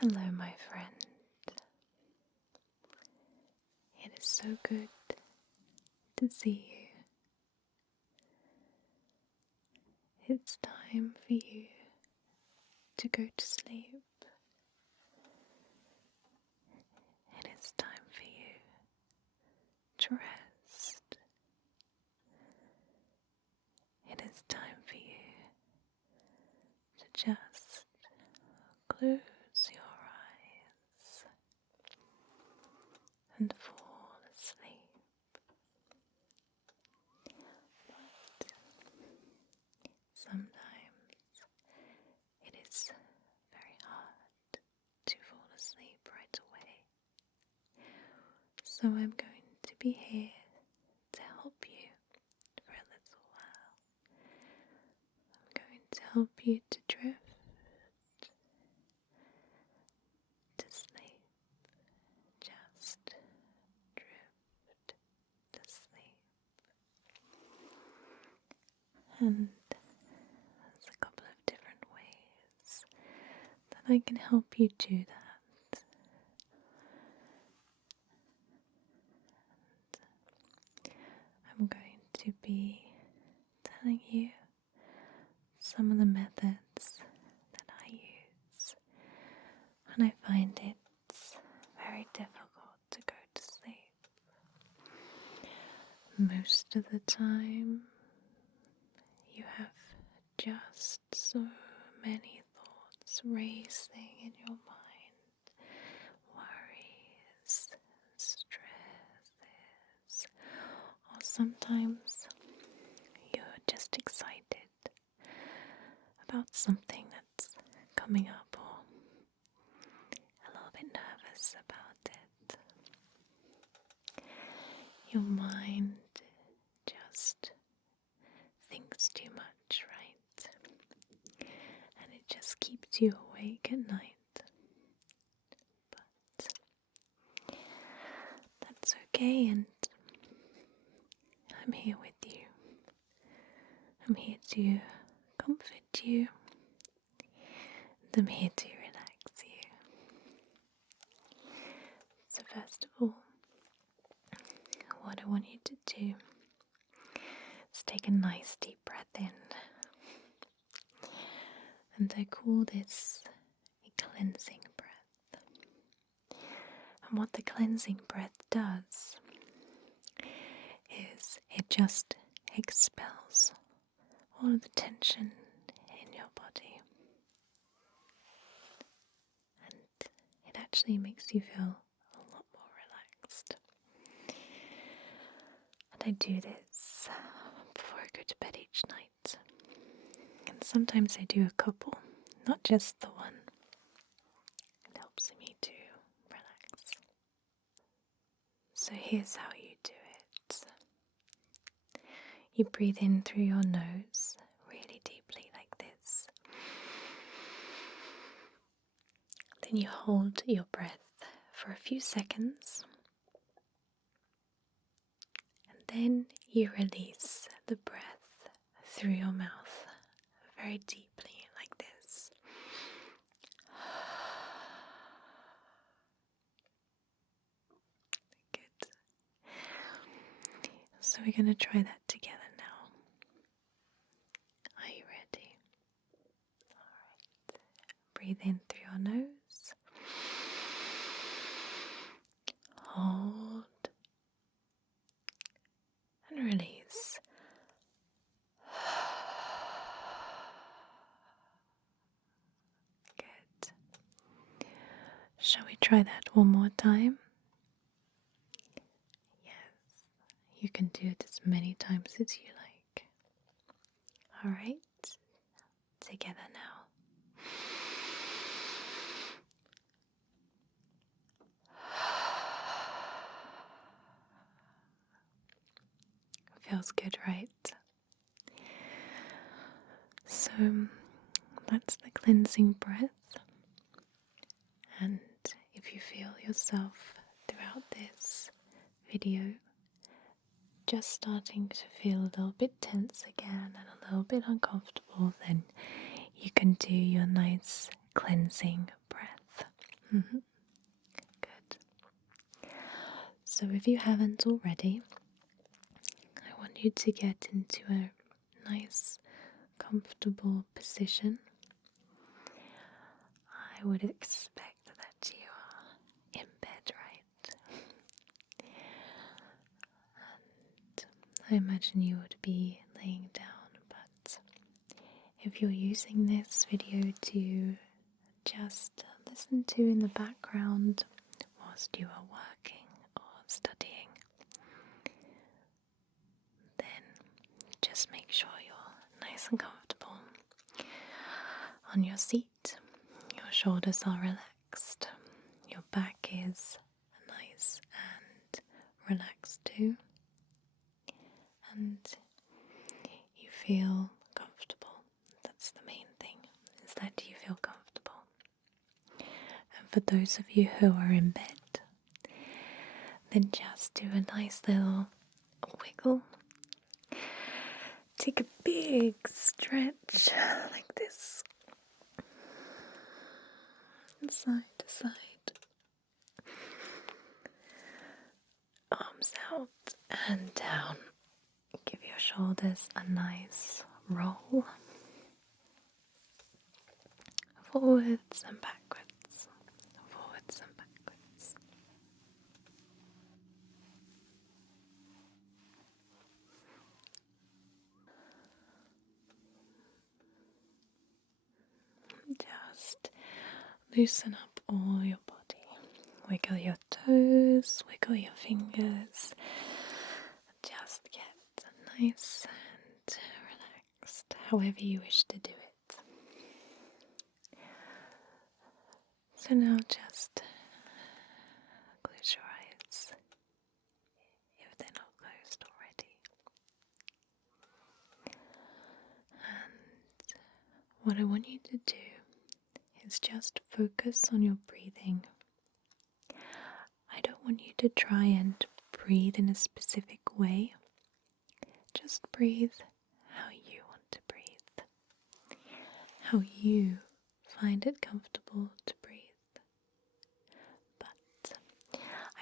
Hello, my friend. It is so good to see you. It's time for you to go to sleep. It is time for you to rest. It is time for you to just close your eyes and fall asleep. But sometimes it is very hard to fall asleep right away. So I'm going to be here to help you for a little while. I'm going to help you to drift to sleep. Just drift to sleep. And there's a couple of different ways that I can help you do that. I'm going to be telling you some of the methods that I use when I find it's very difficult to go to sleep. Most of the time, you have just so many thoughts racing in your mind, worries, stresses, or sometimes you're just excited about something that's coming up or a little bit nervous about it. Your mind just thinks too much, right? And it just keeps you awake at night. But that's okay, and I'm here with you. I'm here to comfort you, and I'm here to relax you. So first of all, what I want you to do is take a nice deep breath in. And I call this a cleansing breath. And what the cleansing breath does is it just expels all of the tension in your body. And it actually makes you feel a lot more relaxed. And I do this before I go to bed each night. And sometimes I do a couple, not just the one. It helps me to relax. So here's how you do it. You breathe in through your nose really deeply like this. Then you hold your breath for a few seconds. And then you release the breath through your mouth very deeply like this. Good. So we're going to try that together now. Are you ready? Alright. Breathe in through your nose. Hold. And release. Good. Shall we try that one more time? Yes. You can do it as many times as you like. Alright. Together now. Feels good, right? So that's the cleansing breath. And if you feel yourself throughout this video just starting to feel a little bit tense again and a little bit uncomfortable, then you can do your nice cleansing breath. Mm-hmm. Good. So if you haven't already, I want you to get into a nice, comfortable position. I would expect that you are in bed, right? And I imagine you would be laying down, but if you're using this video to just listen to in the background whilst you are working or studying, then just make sure you're nice and comfortable on your seat. Your shoulders are relaxed, your back is nice and relaxed too, and you feel comfortable. That's the main thing, is that you feel comfortable. And for those of you who are in bed, then just do a nice little wiggle. Take a big stretch like this, side to side, arms out and down. Give your shoulders a nice roll, forwards and backwards, forwards and backwards. Just loosen up all your body. Wiggle your toes, wiggle your fingers. Just get nice and relaxed, however you wish to do it. So now just close your eyes if they're not closed already. And what I want you to do is just focus on your breathing. I don't want you to try and breathe in a specific way. Just breathe how you want to breathe, how you find it comfortable to breathe. But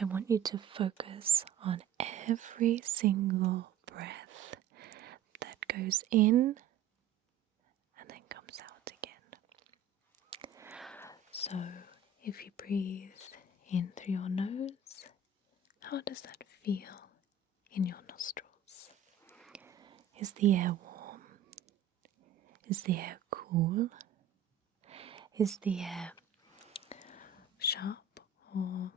I want you to focus on every single breath that goes in and then comes out again. So if you breathe in through your nose, how does that feel in your nostrils? Is the air warm? Is the air cool? Is the air sharp, or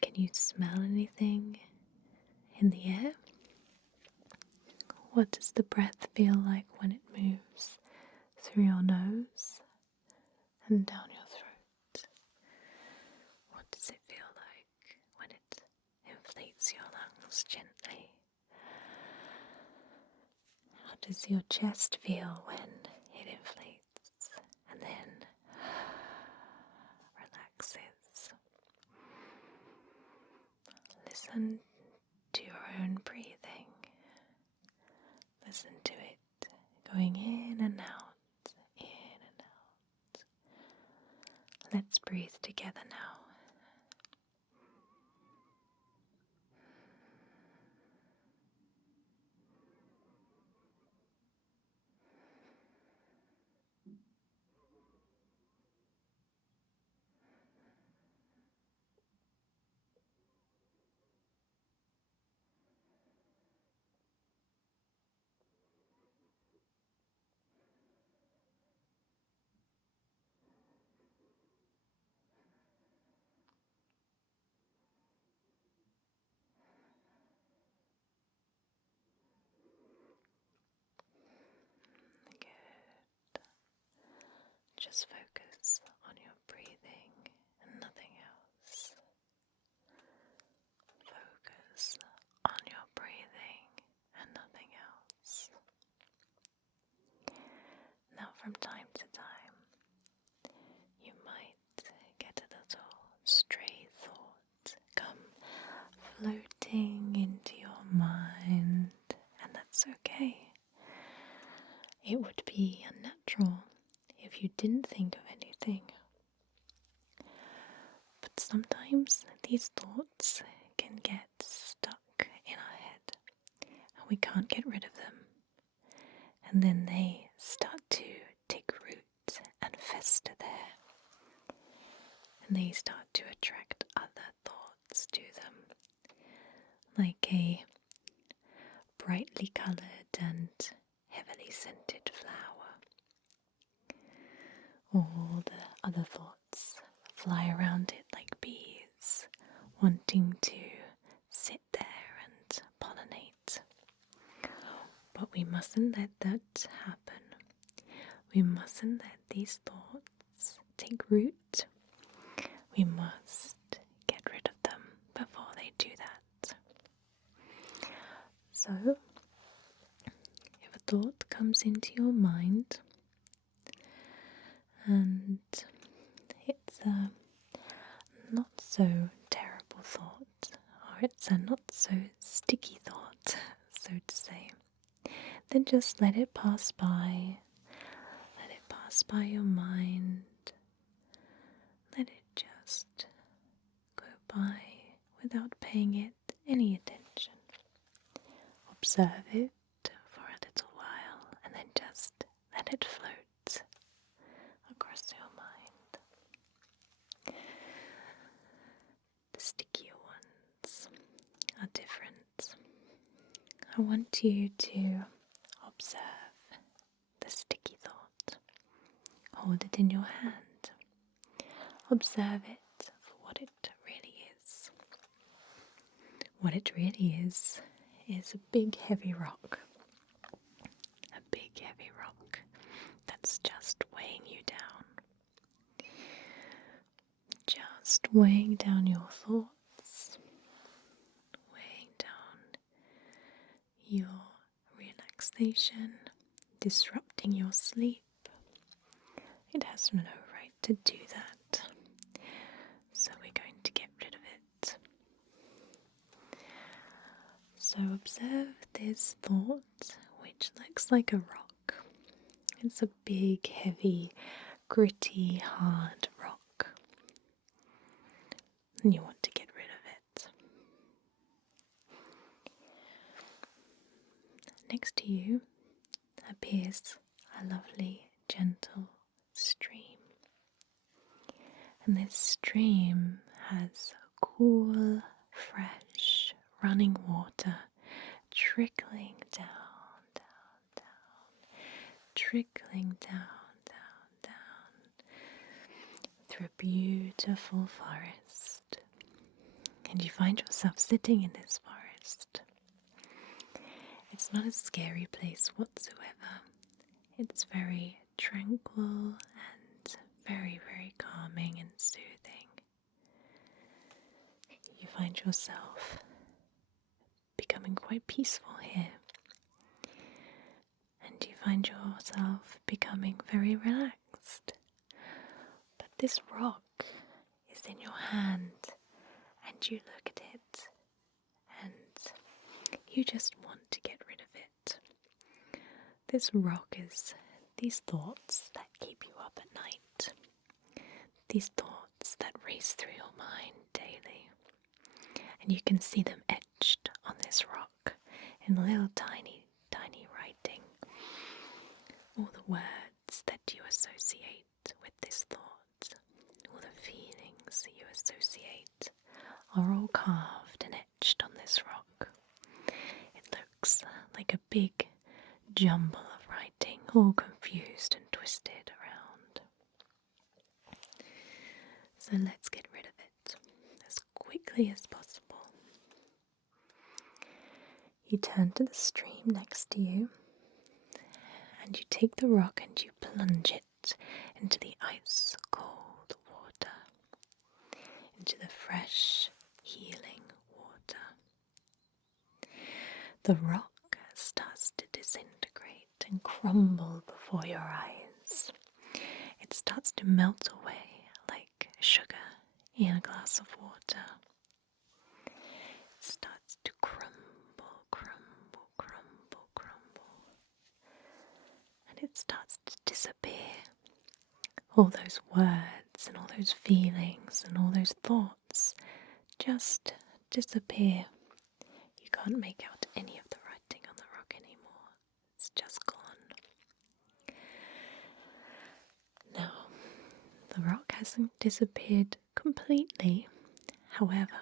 can you smell anything in the air? What does the breath feel like when it moves through your nose and down your throat? What does it feel like when it inflates your lungs gently? How does your chest feel when it inflates and then relaxes? Listen to your own breathing. Listen to it going in and out, in and out. Let's breathe together now. Good. Just focus on your breathing and nothing else. Focus on your breathing and nothing else. Now, from time to time, you might get a little stray thought come floating into your mind, and that's okay. It would be unnatural if you didn't think of anything. But sometimes these thoughts can get stuck in our head and we can't get rid of them. And then they start to take root and fester there. And they start to attract other thoughts to them, like a brightly coloured and heavily scented flower. All the other thoughts fly around it like bees, wanting to sit there and pollinate. But we mustn't let that happen. We mustn't let these thoughts take root. We must get rid of them before they do that. So, if a thought comes into your mind and it's a not so terrible thought, or it's a not so sticky thought, so to say, then just let it pass by. Let it pass by your mind. Let it just go by without paying it any attention. Observe it for a little while and then just let it float across your mind. The stickier ones are different. I want you to observe the sticky thought. Hold it in your hand. Observe it for what it really is. What it really is a big heavy rock. A big heavy rock that's just weighing you down. Just weighing down your thoughts, weighing down your relaxation, disrupting your sleep. It has no right to do that. So we're going to get rid of it. So observe this thought, which looks like a rock. It's a big, heavy, gritty, hard rock. And you want to get rid of it. Next to you appears a lovely, gentle stream. And this stream has cool, fresh, running water trickling down, trickling down through a beautiful forest. And you find yourself sitting in this forest. It's not a scary place whatsoever. It's very tranquil and very, very calming and soothing. You find yourself becoming quite peaceful here. And you find yourself becoming very relaxed. But this rock is in your hand, and you look at it, and you just want to get rid of it. This rock is these thoughts that keep you up at night. These thoughts that race through your mind daily. And you can see them etched on this rock in little tiny, tiny writing. All the words that you associate with this thought, all the feelings that you associate, are all carved and etched on this rock. It looks like a big jumble of writing, all confused and twisted around. So let's get rid of it as quickly as possible. You turn to the stream next to you, and you take the rock and you plunge it into the ice cold water, into the fresh, healing water. The rock starts to disintegrate and crumble before your eyes. It starts to melt away like sugar in a glass of water. It starts to crumble, and it starts to disappear. All those words words and all those feelings and all those thoughts just disappear. You can't make out any of the writing on the rock anymore. It's just gone. Now, the rock hasn't disappeared completely. However,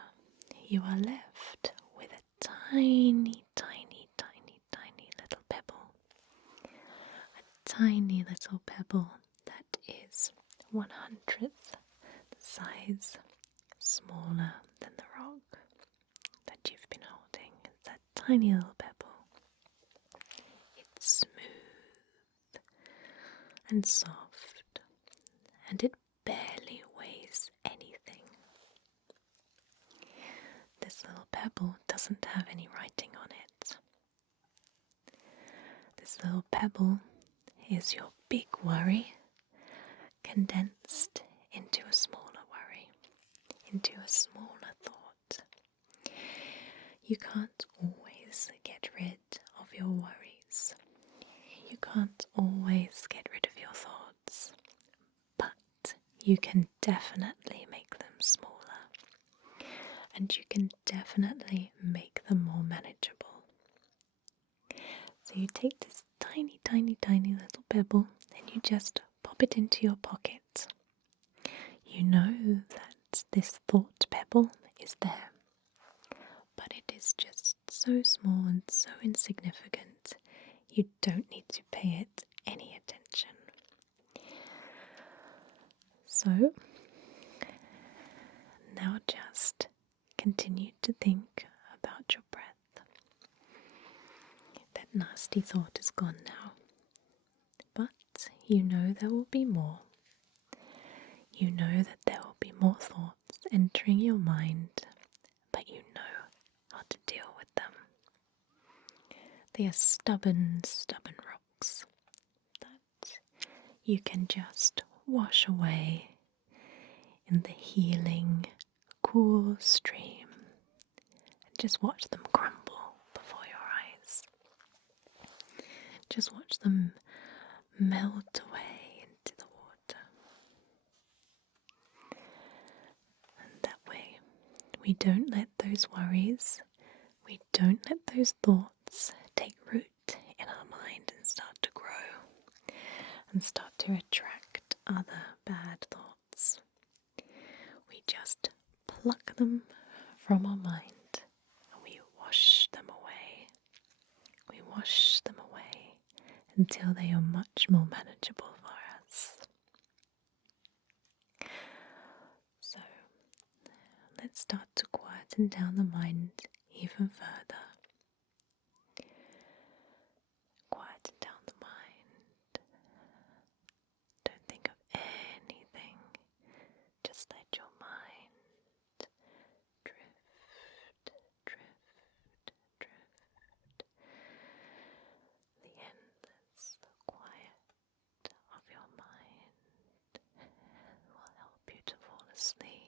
you are left with a tiny, tiny, tiny, tiny little pebble. A tiny little pebble that is 1/100th the size smaller than the rock that you've been holding. It's that tiny little pebble. It's smooth and soft, and it barely weighs anything. This little pebble doesn't have any writing on it. This little pebble is your big worry condensed into a smaller worry, into a smaller thought. You can't always get rid of your worries. You can't always get rid of your thoughts, but you can definitely make them smaller, and you can definitely make them more manageable. So you take this tiny, tiny, tiny little pebble and you just pop it into your pocket. You know that this thought pebble is there, but it is just so small and so insignificant, you don't need to pay it any attention. So, now just continue to think about your breath. That nasty thought is gone now, but you know there will be more. You know that there will be more thoughts entering your mind, but you know how to deal with them. They are stubborn, stubborn rocks that you can just wash away in the healing, cool stream and just watch them crumble before your eyes. Just watch them melt away into the water. And that way, we don't let those worries, we don't let those thoughts take root in our mind and start to grow and start to attract other bad thoughts. We just pluck them from our mind and we wash them away. We wash them away until they are much more manageable for us. So let's start to quieten down the mind even further. Quieten down the mind. Don't think of anything. Just let your mind drift, drift, drift. The endless quiet of your mind will help you to fall asleep.